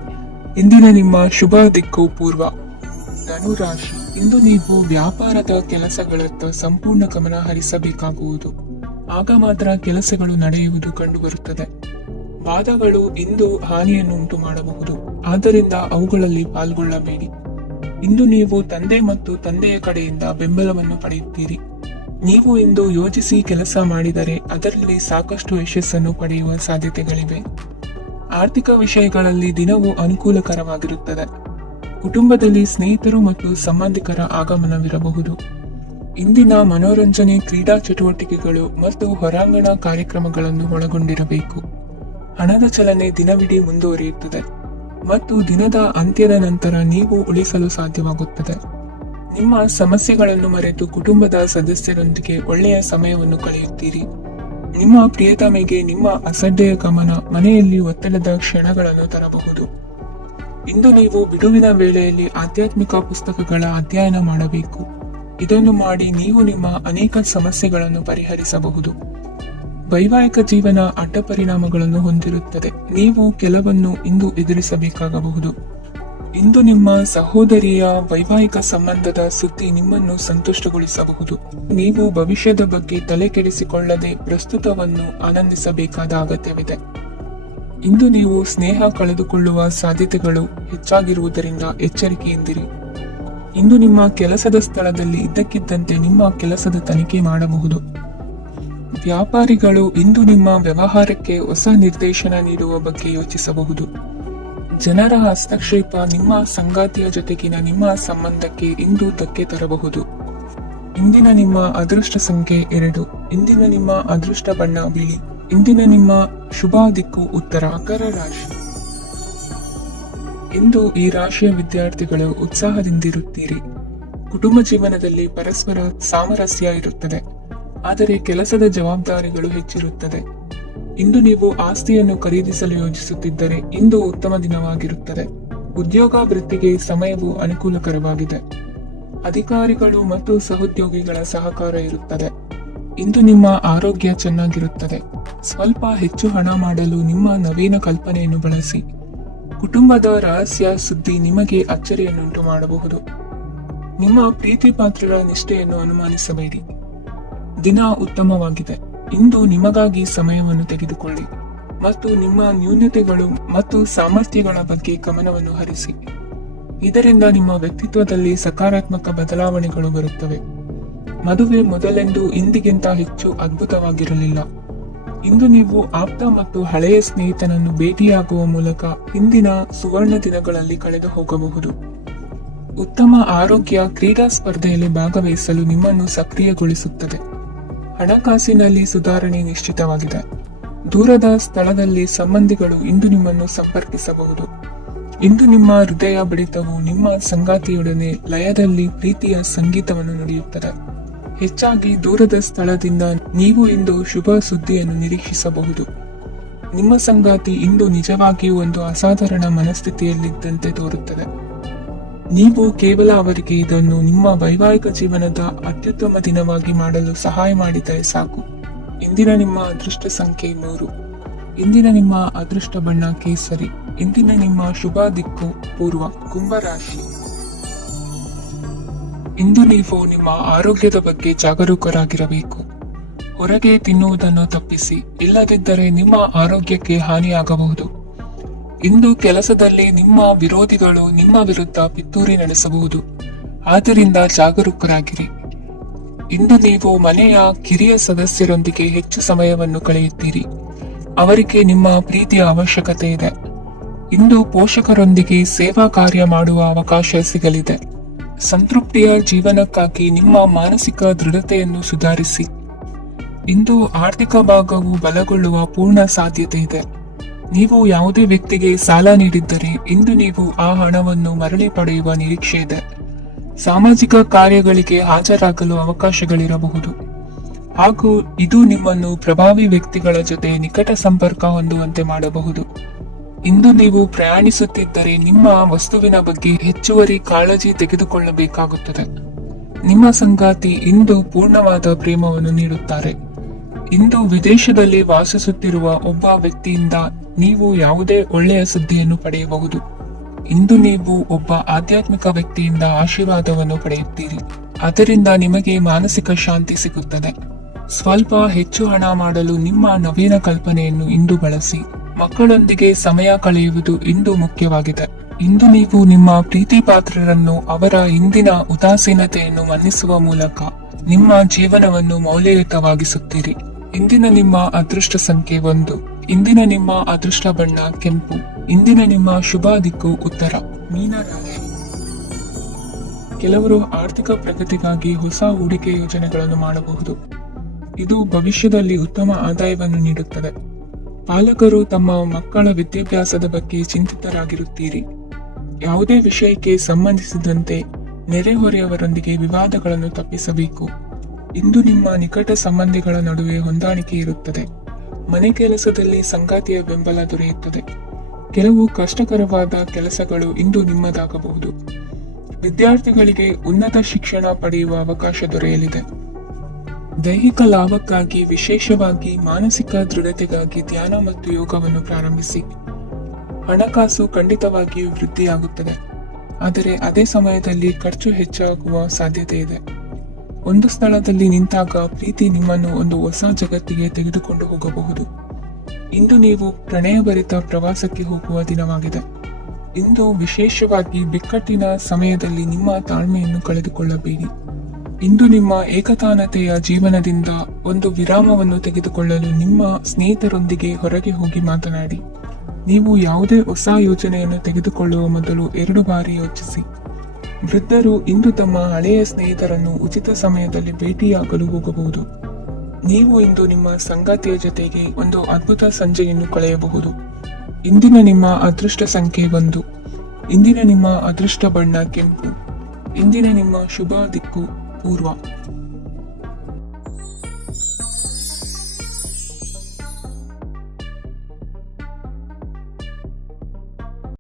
ಇಂದಿನ ನಿಮ್ಮ ಶುಭ ದಿಕ್ಕು ಪೂರ್ವ. ಧನುರಾಶಿ, ಇಂದು ನೀವು ವ್ಯಾಪಾರದ ಕೆಲಸಗಳತ್ತ ಸಂಪೂರ್ಣ ಗಮನ ಹರಿಸಬೇಕಾಗುವುದು. ಆಗ ಮಾತ್ರ ಕೆಲಸಗಳು ನಡೆಯುವುದು ಕಂಡುಬರುತ್ತದೆ. ವಾದಗಳು ಇಂದು ಹಾನಿಯನ್ನು ಉಂಟು ಮಾಡಬಹುದು, ಆದ್ದರಿಂದ ಅವುಗಳಲ್ಲಿ ಪಾಲ್ಗೊಳ್ಳಬೇಡಿ. ಇಂದು ನೀವು ತಂದೆ ಮತ್ತು ತಂದೆಯ ಕಡೆಯಿಂದ ಬೆಂಬಲವನ್ನು ಪಡೆಯುತ್ತೀರಿ. ನೀವು ಇಂದು ಯೋಜಿಸಿ ಕೆಲಸ ಮಾಡಿದರೆ ಅದರಲ್ಲಿ ಸಾಕಷ್ಟು ಯಶಸ್ಸನ್ನು ಪಡೆಯುವ ಸಾಧ್ಯತೆಗಳಿವೆ. ಆರ್ಥಿಕ ವಿಷಯಗಳಲ್ಲಿ ದಿನವೂ ಅನುಕೂಲಕರವಾಗಿರುತ್ತದೆ. ಕುಟುಂಬದಲ್ಲಿ ಸ್ನೇಹಿತರು ಮತ್ತು ಸಂಬಂಧಿಕರ ಆಗಮನವಿರಬಹುದು. ಇಂದಿನ ಮನೋರಂಜನೆ ಕ್ರೀಡಾ ಚಟುವಟಿಕೆಗಳು ಮತ್ತು ಹೊರಾಂಗಣ ಕಾರ್ಯಕ್ರಮಗಳನ್ನು ಒಳಗೊಂಡಿರಬೇಕು. ಹಣದ ಚಲನೆ ದಿನವಿಡೀ ಮುಂದುವರಿಯುತ್ತದೆ ಮತ್ತು ದಿನದ ಅಂತ್ಯದ ನಂತರ ನೀವು ಉಳಿಸಲು ಸಾಧ್ಯವಾಗುತ್ತದೆ. ನಿಮ್ಮ ಸಮಸ್ಯೆಗಳನ್ನು ಮರೆತು ಕುಟುಂಬದ ಸದಸ್ಯರೊಂದಿಗೆ ಒಳ್ಳೆಯ ಸಮಯವನ್ನು ಕಳೆಯುತ್ತೀರಿ. ನಿಮ್ಮ ಪ್ರಿಯತಮೆಗೆ ನಿಮ್ಮ ಅಸಡ್ಡೆಯ ಗಮನ ಮನೆಯಲ್ಲಿ ಒತ್ತಡದ ಕ್ಷಣಗಳನ್ನು ತರಬಹುದು. ಇಂದು ನೀವು ಬಿಡುವಿನ ವೇಳೆಯಲ್ಲಿ ಆಧ್ಯಾತ್ಮಿಕ ಪುಸ್ತಕಗಳ ಅಧ್ಯಯನ ಮಾಡಬೇಕು. ಇದನ್ನು ಮಾಡಿ ನೀವು ನಿಮ್ಮ ಅನೇಕ ಸಮಸ್ಯೆಗಳನ್ನು ಪರಿಹರಿಸಬಹುದು. ವೈವಾಹಿಕ ಜೀವನ ಅಡ್ಡ ಪರಿಣಾಮಗಳನ್ನು ಹೊಂದಿರುತ್ತದೆ. ನೀವು ಕೆಲವನ್ನು ಇಂದು ಎದುರಿಸಬೇಕಾಗಬಹುದು. ಇಂದು ನಿಮ್ಮ ಸಹೋದರಿಯ ವೈವಾಹಿಕ ಸಂಬಂಧದ ಸುದ್ದಿ ನಿಮ್ಮನ್ನು ಸಂತುಷ್ಟಗೊಳಿಸಬಹುದು. ನೀವು ಭವಿಷ್ಯದ ಬಗ್ಗೆ ತಲೆ ಕೆಡಿಸಿಕೊಳ್ಳದೆ ಪ್ರಸ್ತುತವನ್ನು ಆನಂದಿಸಬೇಕಾದ ಅಗತ್ಯವಿದೆ. ಇಂದು ನೀವು ಸ್ನೇಹ ಕಳೆದುಕೊಳ್ಳುವ ಸಾಧ್ಯತೆಗಳು ಹೆಚ್ಚಾಗಿರುವುದರಿಂದ ಎಚ್ಚರಿಕೆಯಿಂದಿರಿ. ಇಂದು ನಿಮ್ಮ ಕೆಲಸದ ಸ್ಥಳದಲ್ಲಿ ಇದ್ದಕ್ಕಿದ್ದಂತೆ ನಿಮ್ಮ ಕೆಲಸದ ತನಿಖೆ ಮಾಡಬಹುದು. ವ್ಯಾಪಾರಿಗಳು ಇಂದು ನಿಮ್ಮ ವ್ಯವಹಾರಕ್ಕೆ ಹೊಸ ನಿರ್ದೇಶನ ನೀಡುವ ಬಗ್ಗೆ ಯೋಚಿಸಬಹುದು. ಜನರ ಹಸ್ತಕ್ಷೇಪ ನಿಮ್ಮ ಸಂಗಾತಿಯ ಜೊತೆಗಿನ ನಿಮ್ಮ ಸಂಬಂಧಕ್ಕೆ ಇಂದು ಧಕ್ಕೆ ತರಬಹುದು. ಇಂದಿನ ನಿಮ್ಮ ಅದೃಷ್ಟ ಸಂಖ್ಯೆ 2. ಇಂದಿನ ನಿಮ್ಮ ಅದೃಷ್ಟ ಬಣ್ಣ ಬಿಳಿ. ಇಂದಿನ ನಿಮ್ಮ ಶುಭ ದಿಕ್ಕು ಉತ್ತರ. ಮಕರ ರಾಶಿ, ಇಂದು ಈ ರಾಶಿಯ ವಿದ್ಯಾರ್ಥಿಗಳು ಉತ್ಸಾಹದಿಂದಿರುತ್ತೀರಿ. ಕುಟುಂಬ ಜೀವನದಲ್ಲಿ ಪರಸ್ಪರ ಸಾಮರಸ್ಯ ಇರುತ್ತದೆ, ಆದರೆ ಕೆಲಸದ ಜವಾಬ್ದಾರಿಗಳು ಹೆಚ್ಚಿರುತ್ತದೆ. ಇಂದು ನೀವು ಆಸ್ತಿಯನ್ನು ಖರೀದಿಸಲು ಯೋಜಿಸುತ್ತಿದ್ದರೆ ಇಂದು ಉತ್ತಮ ದಿನವಾಗಿರುತ್ತದೆ. ಉದ್ಯೋಗ ವೃತ್ತಿಗೆ ಸಮಯವು ಅನುಕೂಲಕರವಾಗಿದೆ. ಅಧಿಕಾರಿಗಳು ಮತ್ತು ಸಹೋದ್ಯೋಗಿಗಳ ಸಹಕಾರ ಇರುತ್ತದೆ. ಇಂದು ನಿಮ್ಮ ಆರೋಗ್ಯ ಚೆನ್ನಾಗಿರುತ್ತದೆ. ಸ್ವಲ್ಪ ಹೆಚ್ಚು ಹಣ ಮಾಡಲು ನಿಮ್ಮ ನವೀನ ಕಲ್ಪನೆಯನ್ನು ಬಳಸಿ. ಕುಟುಂಬದ ರಹಸ್ಯ ಸುದ್ದಿ ನಿಮಗೆ ಅಚ್ಚರಿಯನ್ನುಂಟು ಮಾಡಬಹುದು. ನಿಮ್ಮ ಪ್ರೀತಿ ಪಾತ್ರರ ನಿಷ್ಠೆಯನ್ನು ಅನುಮಾನಿಸಬೇಡಿ. ದಿನ ಉತ್ತಮವಾಗಿದೆ. ಇಂದು ನಿಮಗಾಗಿ ಸಮಯವನ್ನು ತೆಗೆದುಕೊಳ್ಳಿ ಮತ್ತು ನಿಮ್ಮ ನ್ಯೂನತೆಗಳು ಮತ್ತು ಸಾಮರ್ಥ್ಯಗಳ ಬಗ್ಗೆ ಗಮನವನ್ನು ಹರಿಸಿ. ಇದರಿಂದ ನಿಮ್ಮ ವ್ಯಕ್ತಿತ್ವದಲ್ಲಿ ಸಕಾರಾತ್ಮಕ ಬದಲಾವಣೆಗಳು ಬರುತ್ತವೆ. ಮದುವೆ ಮೊದಲೆಂದು ಇಂದಿಗಿಂತ ಹೆಚ್ಚು ಅದ್ಭುತವಾಗಿರಲಿಲ್ಲ. ಇಂದು ನೀವು ಆಪ್ತ ಮತ್ತು ಹಳೆಯ ಸ್ನೇಹಿತನನ್ನು ಭೇಟಿಯಾಗುವ ಮೂಲಕ ಹಿಂದಿನ ಸುವರ್ಣ ದಿನಗಳಲ್ಲಿ ಕಳೆದು ಹೋಗಬಹುದು. ಉತ್ತಮ ಆರೋಗ್ಯ ಕ್ರೀಡಾ ಸ್ಪರ್ಧೆಯಲ್ಲಿ ಭಾಗವಹಿಸಲು ನಿಮ್ಮನ್ನು ಸಕ್ರಿಯಗೊಳಿಸುತ್ತದೆ. ಹಣಕಾಸಿನಲ್ಲಿ ಸುಧಾರಣೆ ನಿಶ್ಚಿತವಾಗಿದೆ. ದೂರದ ಸ್ಥಳದಲ್ಲಿ ಸಂಬಂಧಿಗಳು ಇಂದು ನಿಮ್ಮನ್ನು ಸಂಪರ್ಕಿಸಬಹುದು. ಇಂದು ನಿಮ್ಮ ಹೃದಯ ಬಡಿತವು ನಿಮ್ಮ ಸಂಗಾತಿಯೊಡನೆ ಲಯದಲ್ಲಿ ಪ್ರೀತಿಯ ಸಂಗೀತವನ್ನು ನುಡಿಯುತ್ತದೆ. ಹೆಚ್ಚಾಗಿ ದೂರದ ಸ್ಥಳದಿಂದ ನೀವು ಇಂದು ಶುಭ ಸುದ್ದಿಯನ್ನು ನಿರೀಕ್ಷಿಸಬಹುದು. ನಿಮ್ಮ ಸಂಗಾತಿ ಇಂದು ನಿಜವಾಗಿಯೂ ಒಂದು ಅಸಾಧಾರಣ ಮನಸ್ಥಿತಿಯಲ್ಲಿದ್ದಂತೆ ತೋರುತ್ತದೆ. ನೀವು ಕೇವಲ ಅವರಿಗೆ ಇದನ್ನು ನಿಮ್ಮ ವೈವಾಹಿಕ ಜೀವನದ ಅತ್ಯುತ್ತಮ ದಿನವಾಗಿ ಮಾಡಲು ಸಹಾಯ ಮಾಡಿದರೆ ಸಾಕು. ಇಂದಿನ ನಿಮ್ಮ ಅದೃಷ್ಟ ಸಂಖ್ಯೆ 3. ಇಂದಿನ ನಿಮ್ಮ ಅದೃಷ್ಟ ಬಣ್ಣ ಕೇಸರಿ. ಇಂದಿನ ನಿಮ್ಮ ಶುಭ ದಿಕ್ಕು ಪೂರ್ವ. ಕುಂಭರಾಶಿ, ಇಂದು ನೀವು ನಿಮ್ಮ ಆರೋಗ್ಯದ ಬಗ್ಗೆ ಜಾಗರೂಕರಾಗಿರಬೇಕು. ಹೊರಗೆ ತಿನ್ನುವುದನ್ನು ತಪ್ಪಿಸಿ, ಇಲ್ಲದಿದ್ದರೆ ನಿಮ್ಮ ಆರೋಗ್ಯಕ್ಕೆ ಹಾನಿಯಾಗಬಹುದು. ಇಂದು ಕೆಲಸದಲ್ಲಿ ನಿಮ್ಮ ವಿರೋಧಿಗಳು ನಿಮ್ಮ ವಿರುದ್ಧ ಪಿತೂರಿ ನಡೆಸಬಹುದು, ಆದ್ದರಿಂದ ಜಾಗರೂಕರಾಗಿರಿ. ಇಂದು ನೀವು ಮನೆಯ ಕಿರಿಯ ಸದಸ್ಯರೊಂದಿಗೆ ಹೆಚ್ಚು ಸಮಯವನ್ನು ಕಳೆಯುತ್ತೀರಿ. ಅವರಿಗೆ ನಿಮ್ಮ ಪ್ರೀತಿಯ ಅವಶ್ಯಕತೆ ಇದೆ. ಇಂದು ಪೋಷಕರೊಂದಿಗೆ ಸೇವಾ ಕಾರ್ಯ ಮಾಡುವ ಅವಕಾಶ ಸಿಗಲಿದೆ. ಸಂತೃಪ್ತಿಯ ಜೀವನಕ್ಕಾಗಿ ನಿಮ್ಮ ಮಾನಸಿಕ ದೃಢತೆಯನ್ನು ಸುಧಾರಿಸಿ. ಇಂದು ಆರ್ಥಿಕ ಭಾಗವು ಬಲಗೊಳ್ಳುವ ಪೂರ್ಣ ಸಾಧ್ಯತೆ ಇದೆ. ನೀವು ಯಾವುದೇ ವ್ಯಕ್ತಿಗೆ ಸಾಲ ನೀಡಿದ್ದರೆ ಇಂದು ನೀವು ಆ ಹಣವನ್ನು ಮರಳಿ ಪಡೆಯುವ ನಿರೀಕ್ಷೆ ಇದೆ. ಸಾಮಾಜಿಕ ಕಾರ್ಯಗಳಿಗೆ ಹಾಜರಾಗಲು ಅವಕಾಶಗಳಿರಬಹುದು ಹಾಗೂ ಇದು ನಿಮ್ಮನ್ನು ಪ್ರಭಾವಿ ವ್ಯಕ್ತಿಗಳ ಜೊತೆ ನಿಕಟ ಸಂಪರ್ಕ ಹೊಂದುವಂತೆ ಮಾಡಬಹುದು. ಇಂದು ನೀವು ಪ್ರಯಾಣಿಸುತ್ತಿದ್ದರೆ ನಿಮ್ಮ ವಸ್ತುವಿನ ಬಗ್ಗೆ ಹೆಚ್ಚುವರಿ ಕಾಳಜಿ ತೆಗೆದುಕೊಳ್ಳಬೇಕಾಗುತ್ತದೆ. ನಿಮ್ಮ ಸಂಗಾತಿ ಇಂದು ಪೂರ್ಣವಾದ ಪ್ರೇಮವನ್ನು ನೀಡುತ್ತಾರೆ. ಇಂದು ವಿದೇಶದಲ್ಲಿ ವಾಸಿಸುತ್ತಿರುವ ಒಬ್ಬ ವ್ಯಕ್ತಿಯಿಂದ ನೀವು ಯಾವುದೇ ಒಳ್ಳೆಯ ಸುದ್ದಿಯನ್ನು ಪಡೆಯಬಹುದು. ಇಂದು ನೀವು ಒಬ್ಬ ಆಧ್ಯಾತ್ಮಿಕ ವ್ಯಕ್ತಿಯಿಂದ ಆಶೀರ್ವಾದವನ್ನು ಪಡೆಯುತ್ತೀರಿ. ಅದರಿಂದ ನಿಮಗೆ ಮಾನಸಿಕ ಶಾಂತಿ ಸಿಗುತ್ತದೆ. ಸ್ವಲ್ಪ ಹೆಚ್ಚು ಹಣ ಮಾಡಲು ನಿಮ್ಮ ನವೀನ ಕಲ್ಪನೆಯನ್ನು ಇಂದು ಬಳಸಿ. ಮಕ್ಕಳೊಂದಿಗೆ ಸಮಯ ಕಳೆಯುವುದು ಇಂದು ಮುಖ್ಯವಾಗಿದೆ. ಇಂದು ನೀವು ನಿಮ್ಮ ಪ್ರೀತಿ ಪಾತ್ರರನ್ನು ಅವರ ಹಿಂದಿನ ಉದಾಸೀನತೆಯನ್ನು ಮನ್ನಿಸುವ ಮೂಲಕ ನಿಮ್ಮ ಜೀವನವನ್ನು ಮೌಲ್ಯಯುತವಾಗಿಸುತ್ತೀರಿ. ಇಂದಿನ ನಿಮ್ಮ ಅದೃಷ್ಟ ಸಂಖ್ಯೆ 1. ಇಂದಿನ ನಿಮ್ಮ ಅದೃಷ್ಟ ಬಣ್ಣ ಕೆಂಪು. ಇಂದಿನ ನಿಮ್ಮ ಶುಭ ದಿಕ್ಕು ಉತ್ತರ. ಮೀನ ರಾಶಿ. ಕೆಲವರು ಆರ್ಥಿಕ ಪ್ರಗತಿಗಾಗಿ ಹೊಸ ಹೂಡಿಕೆ ಯೋಜನೆಗಳನ್ನು ಮಾಡಬಹುದು. ಇದು ಭವಿಷ್ಯದಲ್ಲಿ ಉತ್ತಮ ಆದಾಯವನ್ನು ನೀಡುತ್ತದೆ. ಪಾಲಕರು ತಮ್ಮ ಮಕ್ಕಳ ವಿದ್ಯಾಭ್ಯಾಸದ ಬಗ್ಗೆ ಚಿಂತಿತರಾಗಿರುತ್ತೀರಿ. ಯಾವುದೇ ವಿಷಯಕ್ಕೆ ಸಂಬಂಧಿಸಿದಂತೆ ನೆರೆಹೊರೆಯವರೊಂದಿಗೆ ವಿವಾದಗಳನ್ನು ತಪ್ಪಿಸಬೇಕು. ಇಂದು ನಿಮ್ಮ ನಿಕಟ ಸಂಬಂಧಿಗಳ ನಡುವೆ ಹೊಂದಾಣಿಕೆ ಇರುತ್ತದೆ. ಮನೆ ಕೆಲಸದಲ್ಲಿ ಸಂಗಾತಿಯ ಬೆಂಬಲ ದೊರೆಯುತ್ತದೆ. ಕೆಲವು ಕಷ್ಟಕರವಾದ ಕೆಲಸಗಳು ಇಂದು ನಿಮ್ಮದಾಗಬಹುದು. ವಿದ್ಯಾರ್ಥಿಗಳಿಗೆ ಉನ್ನತ ಶಿಕ್ಷಣ ಪಡೆಯುವ ಅವಕಾಶ ದೊರೆಯಲಿದೆ. ದೈಹಿಕ ಲಾಭಕ್ಕಾಗಿ, ವಿಶೇಷವಾಗಿ ಮಾನಸಿಕ ದೃಢತೆಗಾಗಿ ಧ್ಯಾನ ಮತ್ತು ಯೋಗವನ್ನು ಪ್ರಾರಂಭಿಸಿ. ಹಣಕಾಸು ಖಂಡಿತವಾಗಿಯೂ ವೃದ್ಧಿಯಾಗುತ್ತದೆ, ಆದರೆ ಅದೇ ಸಮಯದಲ್ಲಿ ಖರ್ಚು ಹೆಚ್ಚಾಗುವ ಸಾಧ್ಯತೆ ಇದೆ. ಒಂದು ಸ್ಥಳದಲ್ಲಿ ನಿಂತಾಗ ಪ್ರೀತಿ ನಿಮ್ಮನ್ನು ಒಂದು ಹೊಸ ಜಗತ್ತಿಗೆ ತೆಗೆದುಕೊಂಡು ಹೋಗಬಹುದು. ಇಂದು ನೀವು ಪ್ರಣಯಭರಿತ ಪ್ರವಾಸಕ್ಕೆ ಹೋಗುವ ದಿನವಾಗಿದೆ. ಇಂದು ವಿಶೇಷವಾಗಿ ಬಿಕ್ಕಟ್ಟಿನ ಸಮಯದಲ್ಲಿ ನಿಮ್ಮ ತಾಳ್ಮೆಯನ್ನು ಕಳೆದುಕೊಳ್ಳಬೇಡಿ. ಇಂದು ನಿಮ್ಮ ಏಕತಾನತೆಯ ಜೀವನದಿಂದ ಒಂದು ವಿರಾಮವನ್ನು ತೆಗೆದುಕೊಳ್ಳಲು ನಿಮ್ಮ ಸ್ನೇಹಿತರೊಂದಿಗೆ ಹೊರಗೆ ಹೋಗಿ ಮಾತನಾಡಿ. ನೀವು ಯಾವುದೇ ಹೊಸ ಯೋಜನೆಯನ್ನು ತೆಗೆದುಕೊಳ್ಳುವ ಮೊದಲು 2 ಬಾರಿ ಯೋಚಿಸಿ. ವೃದ್ಧರು ಇಂದು ತಮ್ಮ ಹಳೆಯ ಸ್ನೇಹಿತರನ್ನು ಉಚಿತ ಸಮಯದಲ್ಲಿ ಭೇಟಿಯಾಗಲು ಹೋಗಬಹುದು. ನೀವು ಇಂದು ನಿಮ್ಮ ಸಂಗಾತಿಯ ಜೊತೆಗೆ ಒಂದು ಅದ್ಭುತ ಸಂಜೆಯನ್ನು ಕಳೆಯಬಹುದು. ಇಂದಿನ ನಿಮ್ಮ ಅದೃಷ್ಟ ಸಂಖ್ಯೆ 1. ಇಂದಿನ ನಿಮ್ಮ ಅದೃಷ್ಟ ಬಣ್ಣ ಕೆಂಪು. ಇಂದಿನ ನಿಮ್ಮ ಶುಭ ದಿಕ್ಕು ಪೂರ್ವ.